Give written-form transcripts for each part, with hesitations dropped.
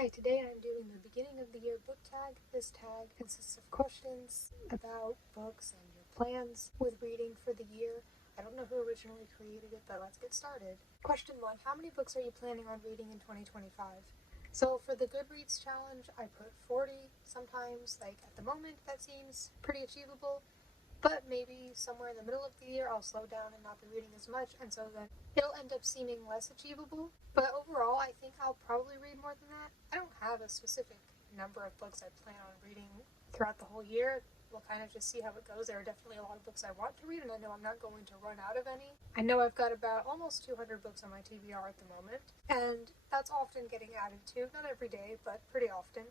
Hi, today I'm doing the beginning of the year book tag. This tag consists of questions about books and your plans with reading for the year. I don't know who originally created it, but let's get started. Question 1. How many books are you planning on reading in 2025? So for the Goodreads challenge, I put 40. Sometimes, like at the moment, that seems pretty achievable. But maybe somewhere in the middle of the year I'll slow down and not be reading as much, and so then it'll end up seeming less achievable. But overall, I think I'll probably read more than that. I don't have a specific number of books I plan on reading throughout the whole year. We'll kind of just see how it goes. There are definitely a lot of books I want to read, and I know I'm not going to run out of any. I know I've got about almost 200 books on my TBR at the moment, and that's often getting added to. Not every day, but pretty often.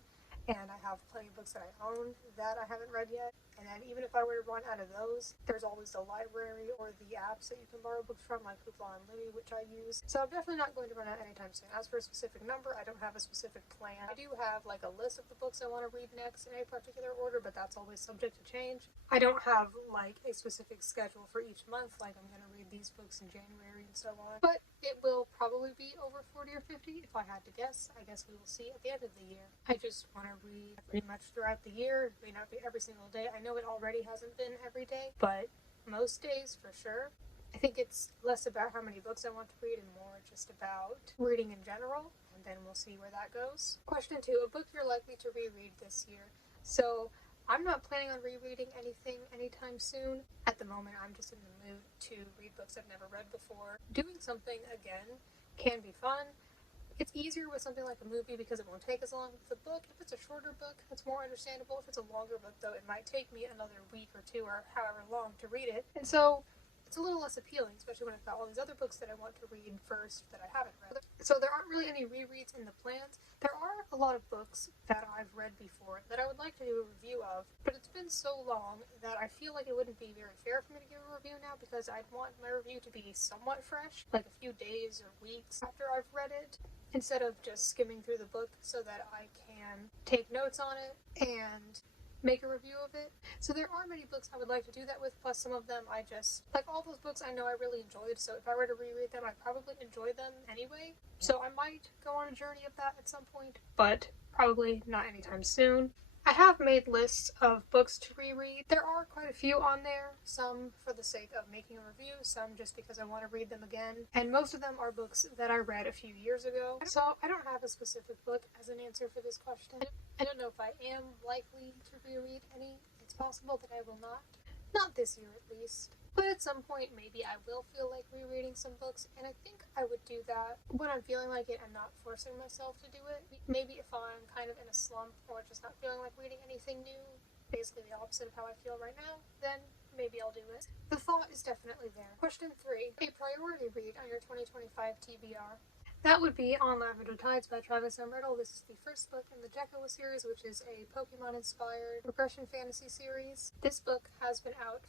And I have plenty of books that I own that I haven't read yet. And then even if I were to run out of those, there's always the library or the apps that you can borrow books from, like Hoopla and Libby, which I use. So I'm definitely not going to run out anytime soon. As for a specific number, I don't have a specific plan. I do have like a list of the books I want to read next in a particular order, but that's always subject to change. I don't have like a specific schedule for each month, like I'm going to read these books in January and so on. But it will probably be over 40 or 50 if I had to guess. I guess we will see at the end of the year. I just want to read pretty much throughout the year. It may not be every single day. I know it already hasn't been every day, but most days for sure. I think it's less about how many books I want to read and more just about reading in general, and then we'll see where that goes. Question 2, a book you're likely to reread this year. So I'm not planning on rereading anything anytime soon. At the moment, I'm just in the mood to read books I've never read before. Doing something again can be fun. It's easier with something like a movie because it won't take as long as the book. If it's a shorter book, it's more understandable. If it's a longer book, though, it might take me another week or two or however long to read it. And so it's a little less appealing, especially when I've got all these other books that I want to read first that I haven't read. So there aren't really any rereads in the plans. There are a lot of books that I've read before that I would like to do a review of, but it's been so long that I feel like it wouldn't be very fair for me to give a review now because I'd want my review to be somewhat fresh, like a few days or weeks after I've read it, instead of just skimming through the book so that I can take notes on it and make a review of it. So there are many books I would like to do that with, plus some of them I just, like all those books I know I really enjoyed, so if I were to reread them, I'd probably enjoy them anyway. So I might go on a journey of that at some point, but probably not anytime soon. I have made lists of books to reread. There are quite a few on there, some for the sake of making a review, some just because I want to read them again, and most of them are books that I read a few years ago. So I don't have a specific book as an answer for this question. I don't know if I am likely to reread any. It's possible that I will not. Not this year at least. But at some point, maybe I will feel like rereading some books, and I think I would do that when I'm feeling like it and not forcing myself to do it. Maybe if I'm kind of in a slump or just not feeling like reading anything new, basically the opposite of how I feel right now, then maybe I'll do it. The thought is definitely there. Question 3, a priority read on your 2025 TBR. That would be On Lavender Tides by Travis M. Riddle. This is the first book in the Jekyll series, which is a Pokemon-inspired regression fantasy series. This book has been out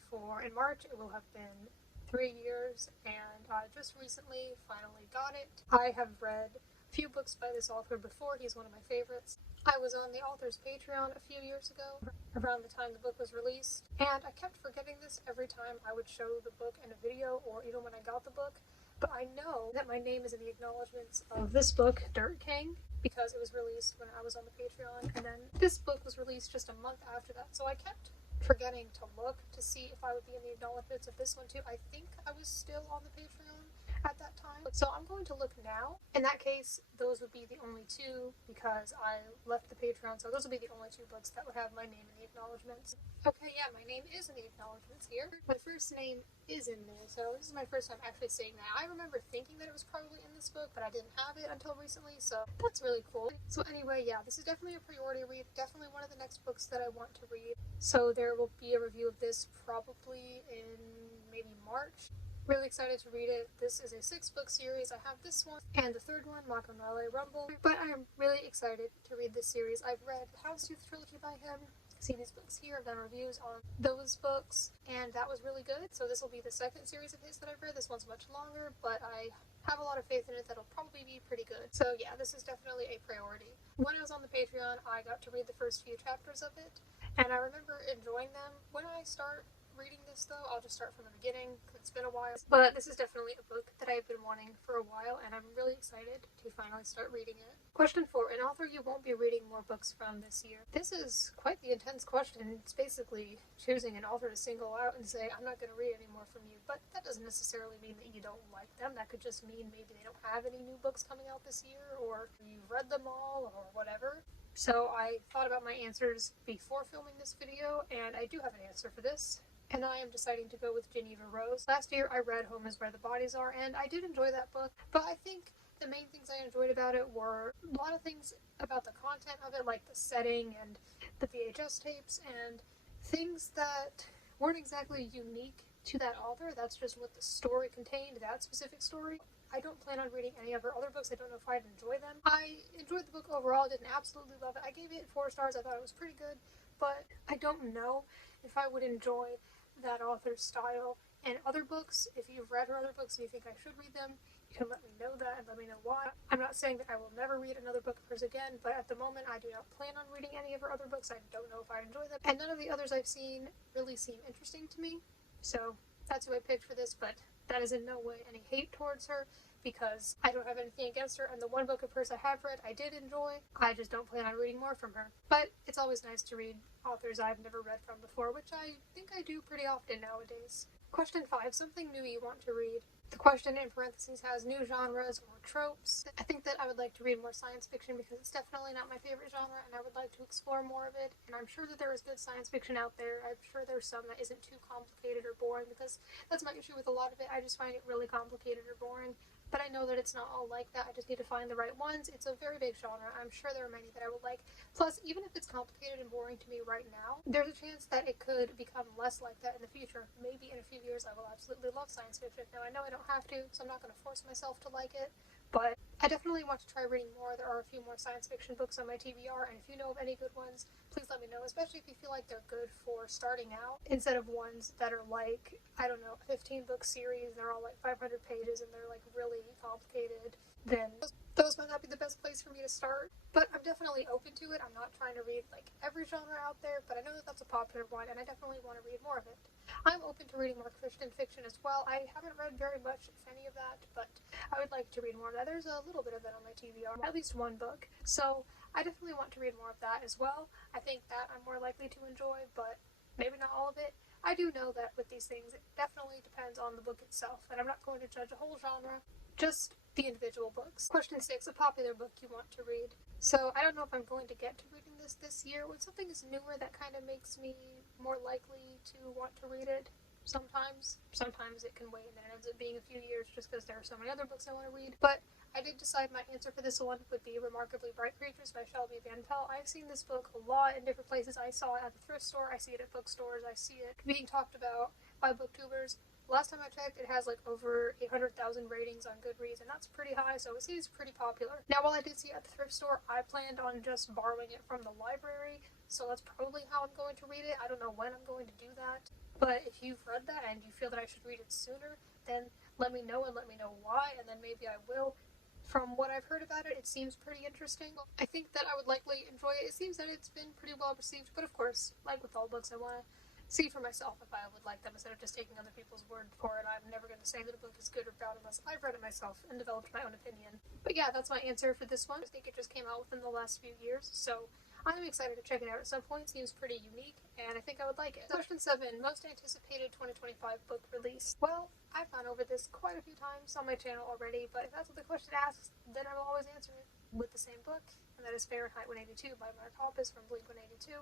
in March. It will have been 3 years, and I just recently finally got it. I have read a few books by this author before. He's one of my favorites. I was on the author's Patreon a few years ago, around the time the book was released, and I kept forgetting this every time I would show the book in a video or even when I got the book. But I know that my name is in the acknowledgments of this book, Dirt King, because it was released when I was on the Patreon, and then this book was released just a month after that, so I kept forgetting to look to see if I would be in the acknowledgments of this one too. I think I was still on the Patreon at that time, so I'm going to look now. In that case, those would be the only two because I left the Patreon, so those would be the only two books that would have my name in the acknowledgments. Okay, yeah, my name is in the acknowledgments here. My first name is in there, so this is my first time actually saying that. I remember thinking that it was probably in this book, but I didn't have it until recently, so that's really cool. So anyway, yeah, this is definitely a priority read, definitely one of the next books that I want to read. So there will be a review of this probably in maybe March. Really excited to read it. This is a 6-book series. I have this one and the third one, Makanale Rumble, but I am really excited to read this series. I've read the Houndstooth trilogy by him, seen his books here, I've done reviews on those books, and that was really good. So this will be the second series of his that I've read. This one's much longer, but I have a lot of faith in it that'll probably be pretty good. So yeah, this is definitely a priority. When I was on the Patreon, I got to read the first few chapters of it, and I remember enjoying them. When I start reading this though, I'll just start from the beginning because it's been a while. But this is definitely a book that I've been wanting for a while, and I'm really excited to finally start reading it. Question 4. An author you won't be reading more books from this year. This is quite the intense question. It's basically choosing an author to single out and say, I'm not going to read any more from you. But that doesn't necessarily mean that you don't like them. That could just mean maybe they don't have any new books coming out this year, or you've read them all, or whatever. So I thought about my answers before filming this video, and I do have an answer for this. And I am deciding to go with Geneva Rose. Last year I read Home is Where the Bodies Are, and I did enjoy that book, but I think the main things I enjoyed about it were a lot of things about the content of it, like the setting and the VHS tapes, and things that weren't exactly unique to that author. That's just what the story contained, that specific story. I don't plan on reading any of her other books. I don't know if I'd enjoy them. I enjoyed the book overall, didn't absolutely love it. I gave it 4 stars. I thought it was pretty good, but I don't know if I would enjoy that author's style and other books. If you've read her other books and you think I should read them, you can let me know that and let me know why. I'm not saying that I will never read another book of hers again, but at the moment I do not plan on reading any of her other books. I don't know if I enjoy them, and none of the others I've seen really seem interesting to me. So that's who I picked for this, but that is in no way any hate towards her, because I don't have anything against her, and the one book of hers I have read I did enjoy. I just don't plan on reading more from her. But it's always nice to read authors I've never read from before, which I think I do pretty often nowadays. Question 5. Something new you want to read. The question in parentheses has new genres or tropes. I think that I would like to read more science fiction because it's definitely not my favorite genre, and I would like to explore more of it. And I'm sure that there is good science fiction out there. I'm sure there's some that isn't too complicated or boring, because that's my issue with a lot of it. I just find it really complicated or boring. But I know that it's not all like that. I just need to find the right ones. It's a very big genre. I'm sure there are many that I would like. Plus, even if it's complicated and boring to me right now, there's a chance that it could become less like that in the future. Maybe in a few years I will absolutely love science fiction. Now, I know I don't have to, so I'm not going to force myself to like it, but I definitely want to try reading more. There are a few more science fiction books on my TBR, and if you know of any good ones, please let me know, especially if you feel like they're good for starting out, instead of ones that are like, I don't know, 15-book series, they're all like 500 pages and they're like really complicated. Then those might not be the best place for me to start, but I'm definitely open to it. I'm not trying to read like every genre out there, but I know that that's a popular one, and I definitely want to read more of it. I'm open to reading more Christian fiction as well. I haven't read very much, if any of that, but I would like to read more of that. There's a little bit of that on my TBR, at least one book, so I definitely want to read more of that as well. I think that I'm more likely to enjoy, but maybe not all of it. I do know that with these things, it definitely depends on the book itself, and I'm not going to judge a whole genre, just the individual books. Question 6, a popular book you want to read. So I don't know if I'm going to get to reading this year. When something is newer, that kind of makes me more likely to want to read it. Sometimes it can wait, and then it ends up being a few years just because there are so many other books I want to read. But I did decide my answer for this one would be Remarkably Bright Creatures by Shelby Van Pelt. I've seen this book a lot in different places. I saw it at the thrift store, I see it at bookstores, I see it being talked about by booktubers. Last time I checked, it has like over 800,000 ratings on Goodreads, and that's pretty high, so it seems pretty popular. Now, while I did see it at the thrift store, I planned on just borrowing it from the library, so that's probably how I'm going to read it. I don't know when I'm going to do that, but if you've read that and you feel that I should read it sooner, then let me know and let me know why, and then maybe I will. From what I've heard about it, it seems pretty interesting. I think that I would likely enjoy it. It seems that it's been pretty well received, but of course, like with all books, I want to see for myself if I would like them instead of just taking other people's word for it. I'm never going to say that a book is good or bad unless I've read it myself and developed my own opinion. But yeah, that's my answer for this one. I think it just came out within the last few years, so I'm excited to check it out at some point. It seems pretty unique, and I think I would like it. Question 7, most anticipated 2025 book release. Well, I've gone over this quite a few times on my channel already, but if that's what the question asks, then I will always answer it with the same book, and that is Fahrenheit 182 by Mark Hoppus from Blink-182.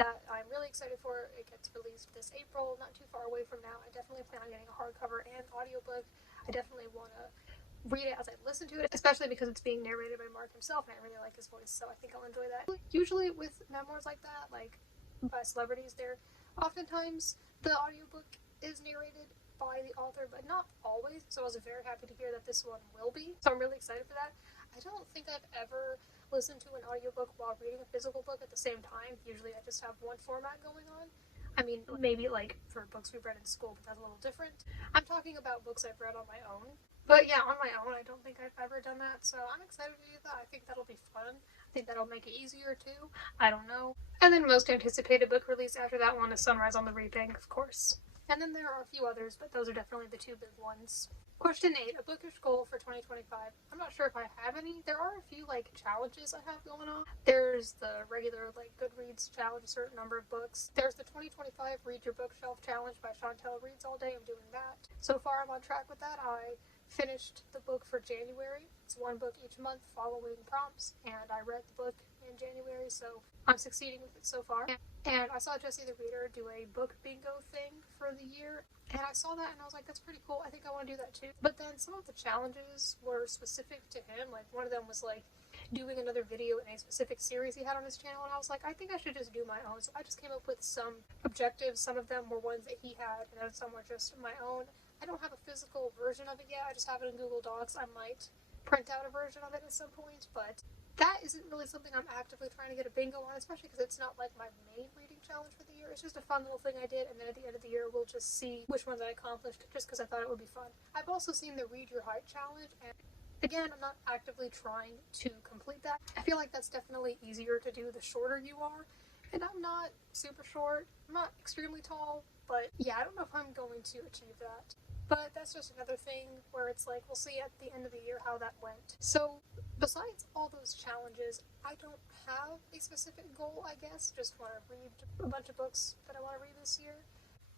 That I'm really excited for. It gets released this April, not too far away from now. I definitely plan on getting a hardcover and audiobook. I definitely want to read it as I listen to it, especially because it's being narrated by Mark himself, and I really like his voice, so I think I'll enjoy that. Usually with memoirs like that, like by celebrities, they're oftentimes the audiobook is narrated by the author, but not always, so I was very happy to hear that this one will be, so I'm really excited for that. I don't think I've ever listened to an audiobook while reading a physical book at the same time. Usually I just have one format going on. I mean, maybe like for books we've read in school, but that's a little different. I'm talking about books I've read on my own. But yeah, on my own, I don't think I've ever done that, so I'm excited to do that. I think that'll be fun. I think that'll make it easier too. I don't know. And then most anticipated book release after that one is Sunrise on the Reaping, of course. And then there are a few others, but those are definitely the two big ones. Question 8, a bookish goal for 2025. I'm not sure if I have any. There are a few challenges I have going on. There's the regular Goodreads challenge, a certain number of books. There's the 2025 Read Your Bookshelf Challenge by Chantel Reads All Day. I'm doing that. So far I'm on track with that. I finished the book for January. It's one book each month following prompts, and I read the book in January, so I'm succeeding with it so far. And I saw Jesse the Reader do a book bingo thing for the year, and I saw that and I was like, that's pretty cool. I think I want to do that too. But then some of the challenges were specific to him. One of them was doing another video in a specific series he had on his channel, and I was like, I think I should just do my own. So I just came up with some objectives. Some of them were ones that he had, and then some were just my own. I don't have a physical version of it yet. I just have it in Google Docs. I might print out a version of it at some point, but that isn't really something I'm actively trying to get a bingo on, especially because it's not my main reading challenge for the year. It's just a fun little thing I did, and then at the end of the year we'll just see which ones I accomplished, just because I thought it would be fun. I've also seen the Read Your Height challenge, and again, I'm not actively trying to complete that. I feel like that's definitely easier to do the shorter you are, and I'm not super short. I'm not extremely tall, but yeah, I don't know if I'm going to achieve that. But that's just another thing where it's we'll see at the end of the year how that went. So, besides all those challenges, I don't have a specific goal, I guess. Just want to read a bunch of books that I want to read this year.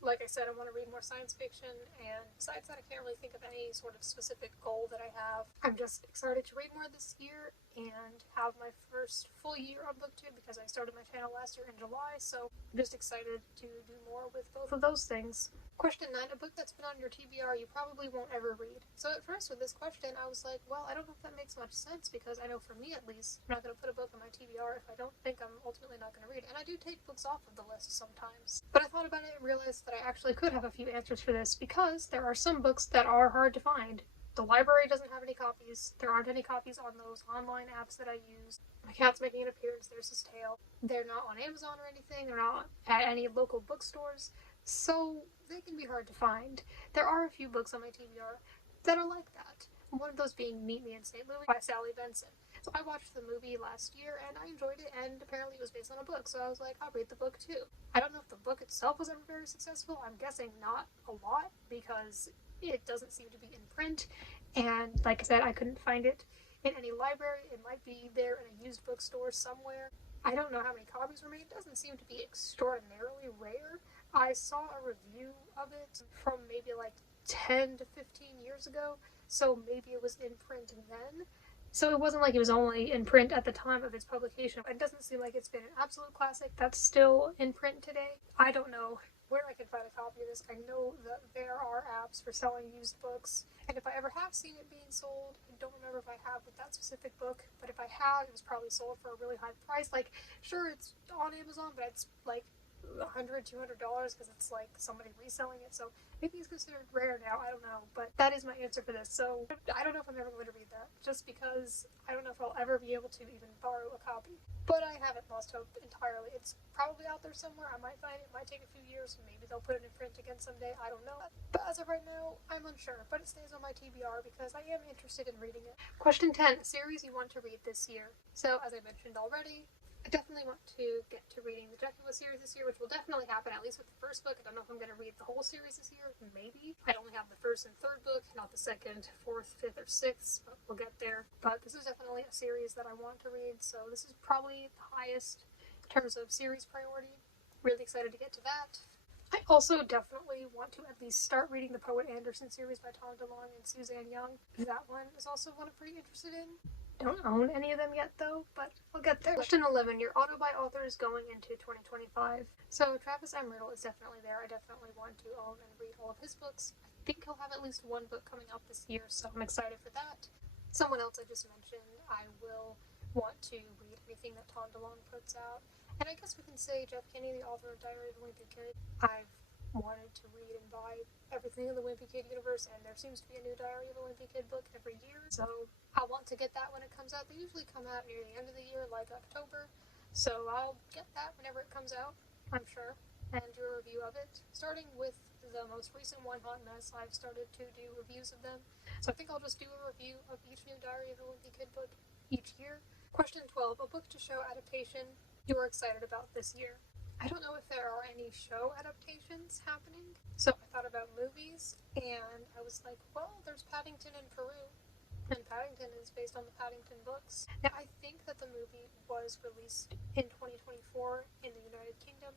Like I said, I want to read more science fiction, and besides that, I can't really think of any sort of specific goal that I have. I'm just excited to read more this year and have my first full year on BookTube because I started my channel last year in July, so I'm just excited to do more with both of those things. Question 9, a book that's been on your TBR you probably won't ever read. So at first with this question, I was like, well, I don't know if that makes much sense because I know for me at least, I'm not going to put a book on my TBR if I don't think I'm ultimately not going to read it. And I do take books off of the list sometimes. But I thought about it and realized that I actually could have a few answers for this because there are some books that are hard to find. The library doesn't have any copies. There aren't any copies on those online apps that I use. My cat's making an appearance. There's his tail. They're not on Amazon or anything. They're not at any local bookstores. So they can be hard to find. There are a few books on my TBR that are like that. One of those being Meet Me in St. Louis by Sally Benson. So I watched the movie last year and I enjoyed it, and apparently it was based on a book, so I was like, I'll read the book too. I don't know if the book itself was ever very successful. I'm guessing not a lot because it doesn't seem to be in print, and like I said, I couldn't find it in any library. It might be there in a used bookstore somewhere. I don't know how many copies were made. It doesn't seem to be extraordinarily rare. I saw a review of it from maybe 10 to 15 years ago, so maybe it was in print then. So it wasn't like it was only in print at the time of its publication. It doesn't seem like it's been an absolute classic that's still in print today. I don't know where I can find a copy of this. I know that there are apps for selling used books, and if I ever have seen it being sold, I don't remember if I have with that specific book, but if I have, it was probably sold for a really high price. Sure, it's on Amazon, but it's $100, $200 because it's somebody reselling it, so maybe it's considered rare now, I don't know, but that is my answer for this. So I don't know if I'm ever going to read that, just because I don't know if I'll ever be able to even borrow a copy. But I haven't lost hope entirely. It's probably out there somewhere. I might find it. It might take a few years. Maybe they'll put it in print again someday. I don't know. But as of right now, I'm unsure. But it stays on my TBR because I am interested in reading it. Question 10, a series you want to read this year. So as I mentioned already, I definitely want to get to reading the Dracula series this year, which will definitely happen, at least with the first book. I don't know if I'm going to read the whole series this year. Maybe. I only have the first and third book, not the second, fourth, fifth, or sixth, but we'll get there. But this is definitely a series that I want to read, so this is probably the highest in terms of series priority. Really excited to get to that. I also definitely want to at least start reading the Poet Anderson series by Tom DeLonge and Suzanne Young. That one is also one I'm pretty interested in. Don't own any of them yet though, but I'll get there. Question 11, your auto buy authors going into 2025. So Travis M. Riddle is definitely there. I definitely want to own and read all of his books. I think he'll have at least one book coming out this year, so I'm excited for that. Someone else I just mentioned, I will want to read anything that Tom DeLonge puts out. And I guess we can say Jeff Kinney, the author of Diary of a Wimpy Kid. I've wanted to read and buy everything in the Wimpy Kid universe, and there seems to be a new Diary of a Wimpy Kid book every year, so I want to get that when it comes out. They usually come out near the end of the year, like October, so I'll get that whenever it comes out, I'm sure, and do a review of it. Starting with the most recent one, Hot Mess, I've started to do reviews of them, so I think I'll just do a review of each new Diary of a Wimpy Kid book each year. Question 12, a book to show adaptation you are excited about this year. I don't know if there are any show adaptations happening. So I thought about movies, and I was like, well, there's Paddington in Peru. And Paddington is based on the Paddington books. Now, I think that the movie was released in 2024 in the United Kingdom,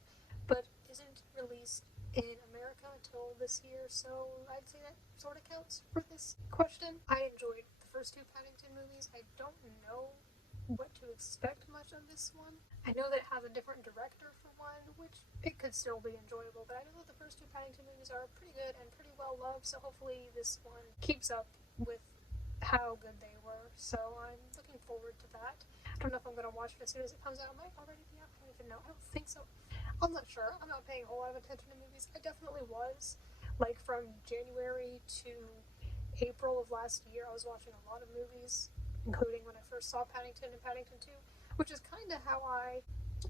but isn't released in America until this year, so I'd say that sort of counts for this question. I enjoyed the first two Paddington movies. I don't know what to expect much of this one. I know that it has a different director for one, which it could still be enjoyable, but I know that the first two Paddington movies are pretty good and pretty well loved, so hopefully this one keeps up with how good they were. So I'm looking forward to that. I don't know if I'm going to watch it as soon as it comes out. It might already be out. I don't even know. I don't think so. I'm not sure. I'm not paying a whole lot of attention to movies. I definitely was. Like from January to April of last year, I was watching a lot of movies, including when I first saw Paddington and Paddington 2, which is kind of how I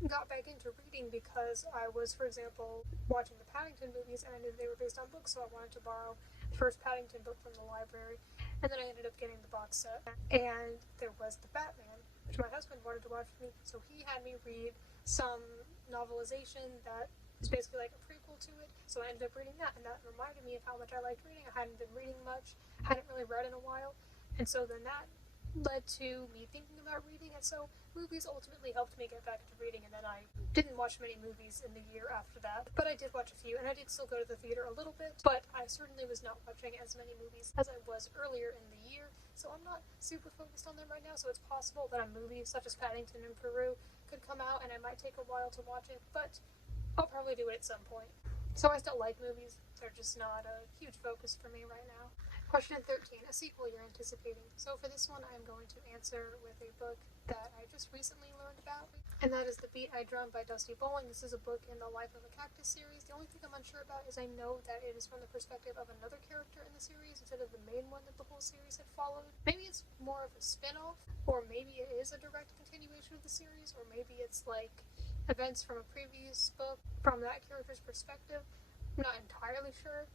got back into reading, because I was, for example, watching the Paddington movies and I knew they were based on books, so I wanted to borrow the first Paddington book from the library, and then I ended up getting the box set. And there was the Batman, which my husband wanted to watch with me, so he had me read some novelization that was basically like a prequel to it, so I ended up reading that, and that reminded me of how much I liked reading. I hadn't been reading much, hadn't really read in a while, and so then that led to me thinking about reading, and so movies ultimately helped me get back into reading, and then I didn't watch many movies in the year after that, but I did watch a few, and I did still go to the theater a little bit, but I certainly was not watching as many movies as I was earlier in the year, so I'm not super focused on them right now, so it's possible that a movie such as Paddington in Peru could come out, and I might take a while to watch it, but I'll probably do it at some point. So I still like movies, they're just not a huge focus for me right now. Question 13, a sequel you're anticipating. So for this one, I'm going to answer with a book that I just recently learned about, and that is The Beat I Drum by Dusty Bowling. This is a book in the Life of a Cactus series. The only thing I'm unsure about is I know that it is from the perspective of another character in the series instead of the main one that the whole series had followed. Maybe it's more of a spin-off, or maybe it is a direct continuation of the series, or maybe it's like events from a previous book from that character's perspective. I'm not entirely sure.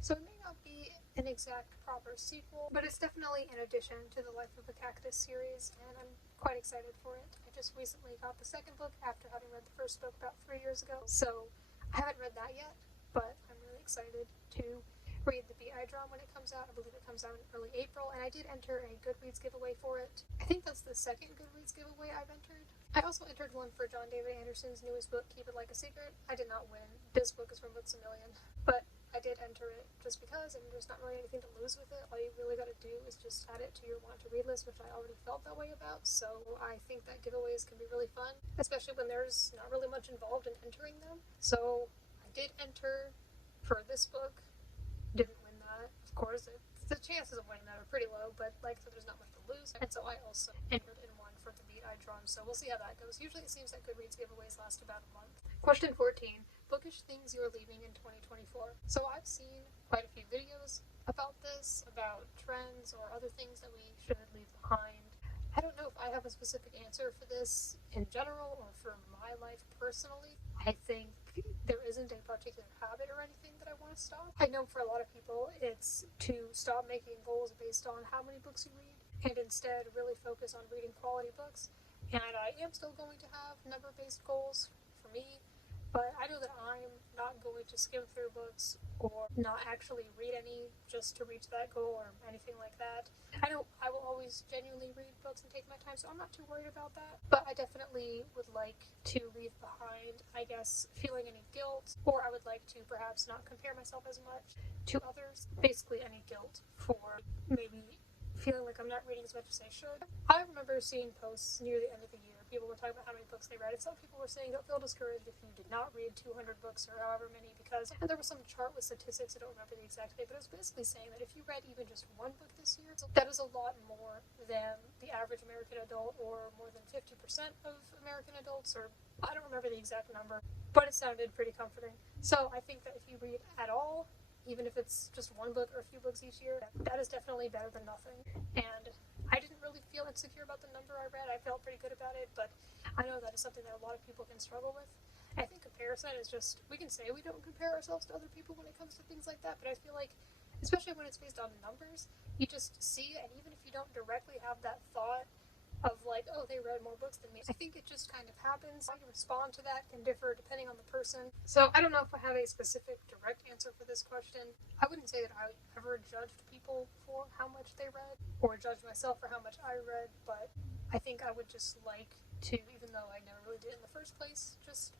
So it may not be an exact proper sequel, but it's definitely an addition to the Life of a Cactus series, and I'm quite excited for it. I just recently got the second book after having read the first book about 3 years ago, so I haven't read that yet, but I'm really excited to read The Beat I Drum when it comes out. I believe it comes out in early April, and I did enter a Goodreads giveaway for it. I think that's the second Goodreads giveaway I've entered. I also entered one for John David Anderson's newest book, Keep It Like a Secret. I did not win. This book is from Books A Million, but I did enter it just because, and there's not really anything to lose with it. All you really got to do is just add it to your want to read list, which I already felt that way about, so I think that giveaways can be really fun, especially when there's not really much involved in entering them. So I did enter for this book, didn't win that, of course. The chances of winning that are pretty low, but like I said, there's not much to lose, and so I also entered in one for The Beat I Drum, so we'll see how that goes. Usually it seems that Goodreads giveaways last about a month. Question 14. Bookish things you're leaving in 2024. So I've seen quite a few videos about this, about trends or other things that we should leave behind. I don't know if I have a specific answer for this in general or for my life personally. I think there isn't a particular habit or anything that I want to stop. I know for a lot of people it's to stop making goals based on how many books you read and instead really focus on reading quality books. And I am still going to have number-based goals for me, but I know that I'm not going to skim through books or not actually read any just to reach that goal or anything like that. I know I will always genuinely read books and take my time, so I'm not too worried about that. But I definitely would like to leave behind, I guess, feeling any guilt, or I would like to perhaps not compare myself as much to others. Basically any guilt for maybe feeling like I'm not reading as much as I should. I remember seeing posts near the end of the year. People were talking about how many books they read, and some people were saying don't feel discouraged if you did not read 200 books or however many, because, and there was some chart with statistics, I don't remember the exact date, but it was basically saying that if you read even just one book this year, that is a lot more than the average American adult, or more than 50% of American adults, or I don't remember the exact number, but it sounded pretty comforting. So I think that if you read at all, even if it's just one book or a few books each year, that is definitely better than nothing. And I didn't really feel insecure about the number I read. I felt pretty good about it, but I know that is something that a lot of people can struggle with. I think comparison is just, we can say we don't compare ourselves to other people when it comes to things like that, but I feel like, especially when it's based on numbers, you just see, and even if you don't directly have that thought, of like, oh, they read more books than me. I think it just kind of happens. How you respond to that can differ depending on the person. So I don't know if I have a specific direct answer for this question. I wouldn't say that I ever judged people for how much they read or judged myself for how much I read, but I think I would just like to, even though I never really did in the first place, just,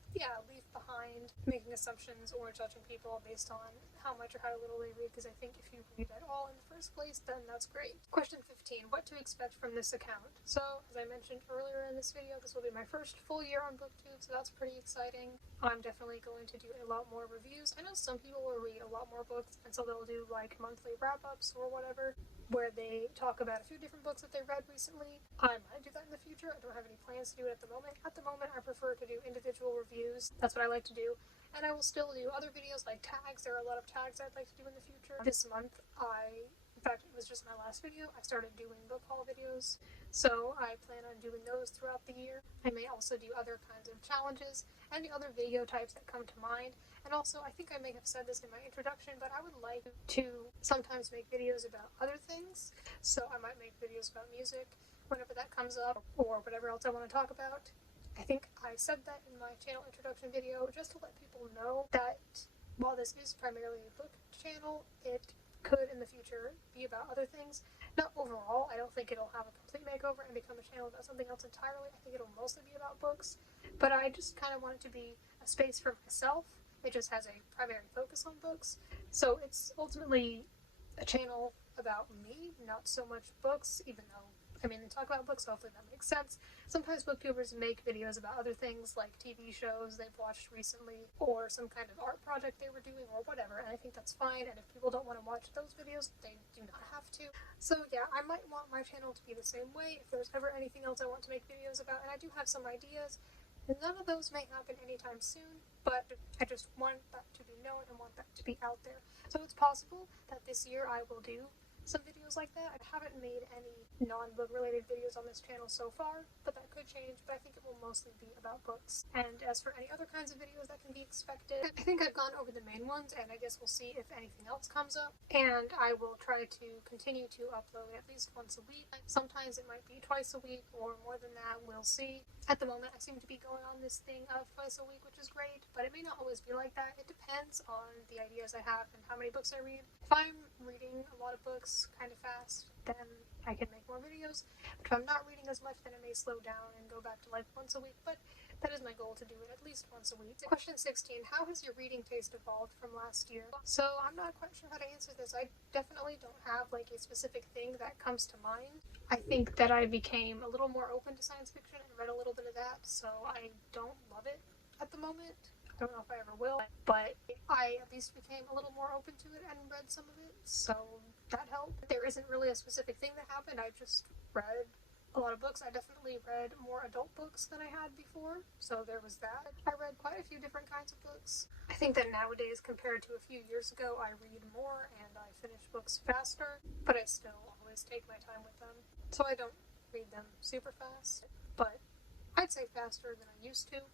leave behind making assumptions or judging people based on how much or how little they read, because I think if you read at all in the first place, then that's great. Question 15, what to expect from this account? So, as I mentioned earlier in this video, this will be my first full year on BookTube, so that's pretty exciting. I'm definitely going to do a lot more reviews. I know some people will read a lot more books, and so they'll do like monthly wrap-ups or whatever, where they talk about a few different books that they read recently. I might do that in the future. I don't have any plans to do it at the moment. At the moment, I prefer to do individual reviews. That's what I like to do. And I will still do other videos like tags. There are a lot of tags I'd like to do in the future. This month, in fact, it was just my last video, I started doing book haul videos. So I plan on doing those throughout the year. I may also do other kinds of challenges, any other video types that come to mind. And also, I think I may have said this in my introduction, but I would like to sometimes make videos about other things. So I might make videos about music whenever that comes up, or whatever else I want to talk about. I think I said that in my channel introduction video, just to let people know that while this is primarily a book channel, it could in the future be about other things. Not overall, I don't think it'll have a complete makeover and become a channel about something else entirely. I think it'll mostly be about books, but I just kind of want it to be a space for myself. It just has a primary focus on books, so it's ultimately a channel about me, not so much books, even though they talk about books, so hopefully that makes sense. Sometimes booktubers make videos about other things like TV shows they've watched recently or some kind of art project they were doing or whatever, and I think that's fine, and if people don't want to watch those videos, they do not have to. So yeah, I might want my channel to be the same way if there's ever anything else I want to make videos about, and I do have some ideas. None of those may happen anytime soon, but I just want that to be known and want that to be out there. So it's possible that this year I will do some videos like that. I haven't made any non-book related videos on this channel so far, but that could change, but I think it will mostly be about books. And as for any other kinds of videos that can be expected, I think I've gone over the main ones, and I guess we'll see if anything else comes up. And I will try to continue to upload at least once a week. Sometimes it might be twice a week or more than that, we'll see. At the moment, I seem to be going on this thing of twice a week, which is great, but it may not always be like that. It depends on the ideas I have and how many books I read. If I'm reading a lot of books kind of fast, then I can make more videos. But if I'm not reading as much, then it may slow down and go back to like once a week, but that is my goal, to do it at least once a week. Question 16, how has your reading taste evolved from last year? So I'm not quite sure how to answer this. I definitely don't have like a specific thing that comes to mind. I think that I became a little more open to science fiction and read a little bit of that, so I don't love it at the moment. I don't know if I ever will, but I at least became a little more open to it and read some of it, so that helped. There isn't really a specific thing that happened. I just read a lot of books. I definitely read more adult books than I had before, so there was that. I read quite a few different kinds of books. I think that nowadays, compared to a few years ago, I read more and I finish books faster, but I still always take my time with them, so I don't read them super fast, but I'd say faster than I used to.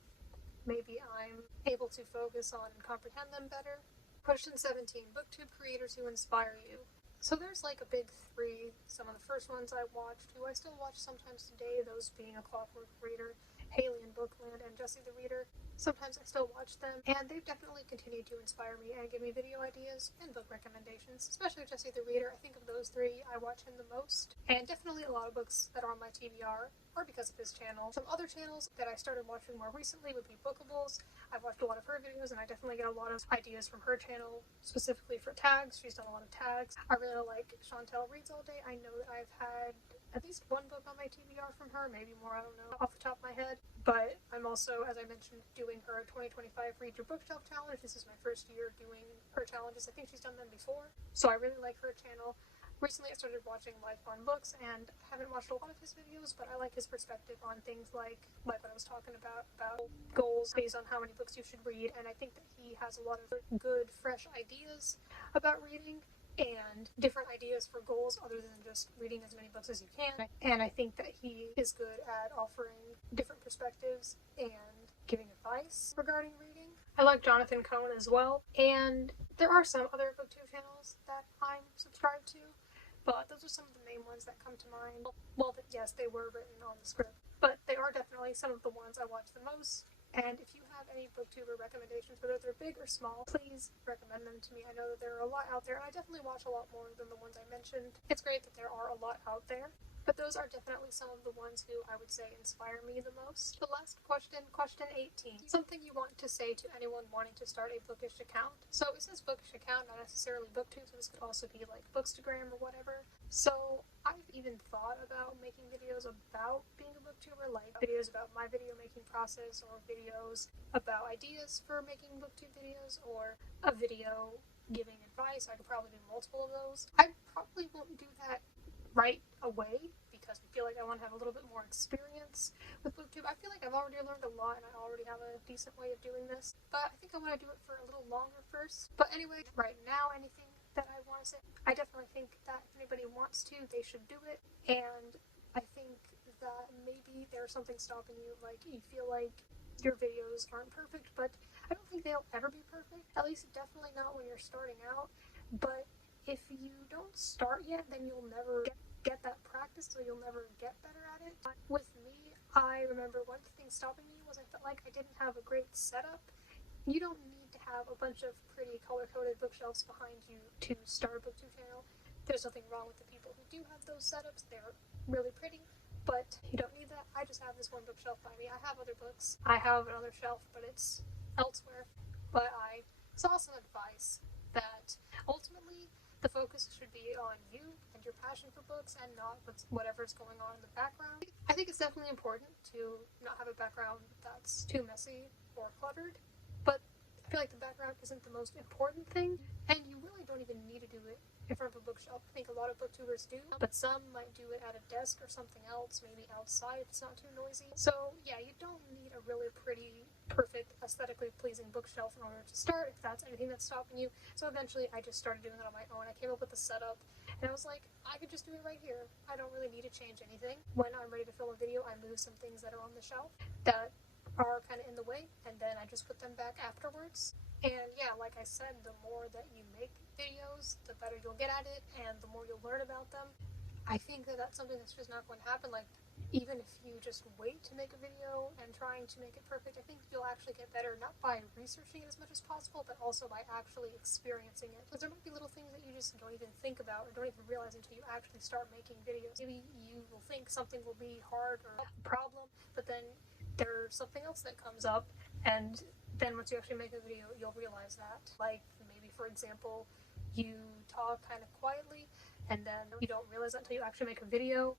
Maybe I'm able to focus on and comprehend them better. Question 17, BookTube creators who inspire you. So there's like a big three. Some of the first ones I watched, who I still watch sometimes today, those being A Clockwork Reader, Haley in Bookland, and Jessie the Reader. Sometimes I still watch them, and they've definitely continued to inspire me and give me video ideas and book recommendations, especially Jessie the Reader. I think of those three, I watch him the most, and definitely a lot of books that are on my TBR are because of his channel. Some other channels that I started watching more recently would be Bookables. I've watched a lot of her videos, and I definitely get a lot of ideas from her channel, specifically for tags. She's done a lot of tags. I really like Chantel Reads All Day. I know that I've had at least one book on my TBR from her, maybe more, I don't know, off the top of my head. But I'm also, as I mentioned, doing her 2025 Read Your Bookshelf Challenge. This is my first year doing her challenges. I think she's done them before, so I really like her channel. Recently I started watching Life on Books, and I haven't watched a lot of his videos, but I like his perspective on things like what I was talking about goals based on how many books you should read, and I think that he has a lot of good, fresh ideas about reading and different ideas for goals other than just reading as many books as you can. And I think that he is good at offering different perspectives and giving advice regarding reading. I like Jonathan Cohn as well, and there are some other BookTube channels that I'm subscribed to. but those are some of the main ones that come to mind. Well, yes, they were written on the script, but they are definitely some of the ones I watch the most. And if you have any booktuber recommendations, whether they're big or small, please recommend them to me. I know that there are a lot out there, and I definitely watch a lot more than the ones I mentioned. It's great that there are a lot out there, but those are definitely some of the ones who I would say inspire me the most. The last question, question 18. Something you want to say to anyone wanting to start a Bookish account. So it says Bookish account, not necessarily BookTube, so this could also be like Bookstagram or whatever. So I've even thought about making videos about being a booktuber, like videos about my video making process, or videos about ideas for making booktube videos, or a video giving advice. I could probably do multiple of those. I probably won't do that right away because I feel like I want to have a little bit more experience with booktube. I feel like I've already learned a lot and I already have a decent way of doing this, but I think I want to do it for a little longer first. But anyway, right now, anything that I want to say, I definitely think that if anybody wants to, they should do it. And I think that maybe there's something stopping you, like you feel like your videos aren't perfect, but I don't think they'll ever be perfect. At least definitely not when you're starting out. But if you don't start yet, then you'll never get that practice, so you'll never get better at it. With me, I remember one thing stopping me was I felt like I didn't have a great setup. You don't need to have a bunch of pretty color-coded bookshelves behind you to start a booktube channel. There's nothing wrong with the people who do have those setups. They're really pretty, but you don't need that. I just have this one bookshelf by me. I have other books. I have another shelf, but it's elsewhere. But I saw some advice that ultimately the focus should be on you and your passion for books and not whatever's going on in the background. I think it's definitely important to not have a background that's too messy or cluttered, but I feel like the background isn't the most important thing, and you really don't even need to do it in front of a bookshelf. I think a lot of booktubers do, but some might do it at a desk or something else, maybe outside if it's not too noisy. So yeah, you don't need a really pretty, perfect, aesthetically pleasing bookshelf in order to start, if that's anything that's stopping you. So eventually I just started doing it on my own. I came up with a setup, and I was like, I could just do it right here. I don't really need to change anything. When I'm ready to film a video, I move some things that are on the shelf that are kind of in the way, and then I just put them back afterwards. And yeah, like I said, the more that you make videos, the better you'll get at it, and the more you'll learn about them. I think that that's something that's just not going to happen. Like, even if you just wait to make a video and trying to make it perfect, I think you'll actually get better, not by researching it as much as possible, but also by actually experiencing it. Because there might be little things that you just don't even think about or don't even realize until you actually start making videos. Maybe you will think something will be hard or a problem, but then there's something else that comes up, and then once you actually make a video, you'll realize that. Like, maybe, for example, you talk kind of quietly, and then you don't realize that until you actually make a video.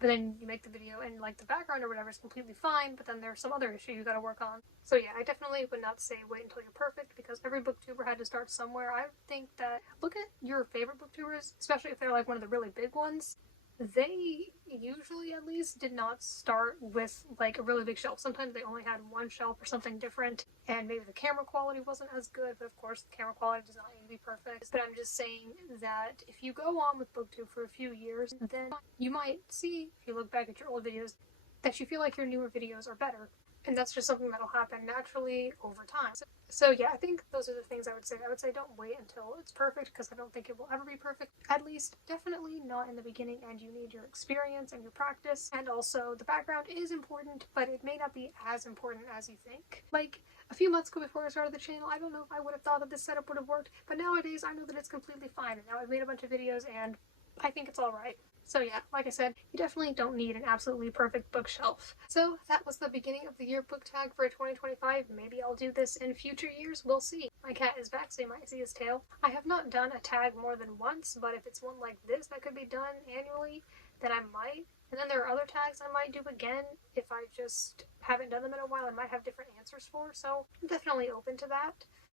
But then you make the video and like the background or whatever is completely fine, but then there's some other issue you gotta work on. So yeah, I definitely would not say wait until you're perfect, because every booktuber had to start somewhere. I think that look at your favorite booktubers, especially if they're like one of the really big ones. They usually, at least, did not start with like a really big shelf. Sometimes they only had one shelf or something different, and maybe the camera quality wasn't as good, but of course the camera quality does not need to be perfect. But I'm just saying that if you go on with BookTube for a few years, then you might see, if you look back at your old videos, that you feel like your newer videos are better. And that's just something that'll happen naturally over time. So yeah, I think those are the things I would say. I would say don't wait until it's perfect, because I don't think it will ever be perfect. At least, definitely not in the beginning, and you need your experience and your practice. And also, the background is important, but it may not be as important as you think. Like, a few months ago before I started the channel, I don't know if I would have thought that this setup would have worked, but nowadays I know that it's completely fine, and now I've made a bunch of videos, and I think it's alright. So yeah, like I said, you definitely don't need an absolutely perfect bookshelf. So that was the beginning of the year book tag for 2025. Maybe I'll do this in future years, we'll see. My cat is back, so you might see his tail. I have not done a tag more than once, but if it's one like this that could be done annually, then I might. And then there are other tags I might do again if I just haven't done them in a while. I might have different answers for, so I'm definitely open to that.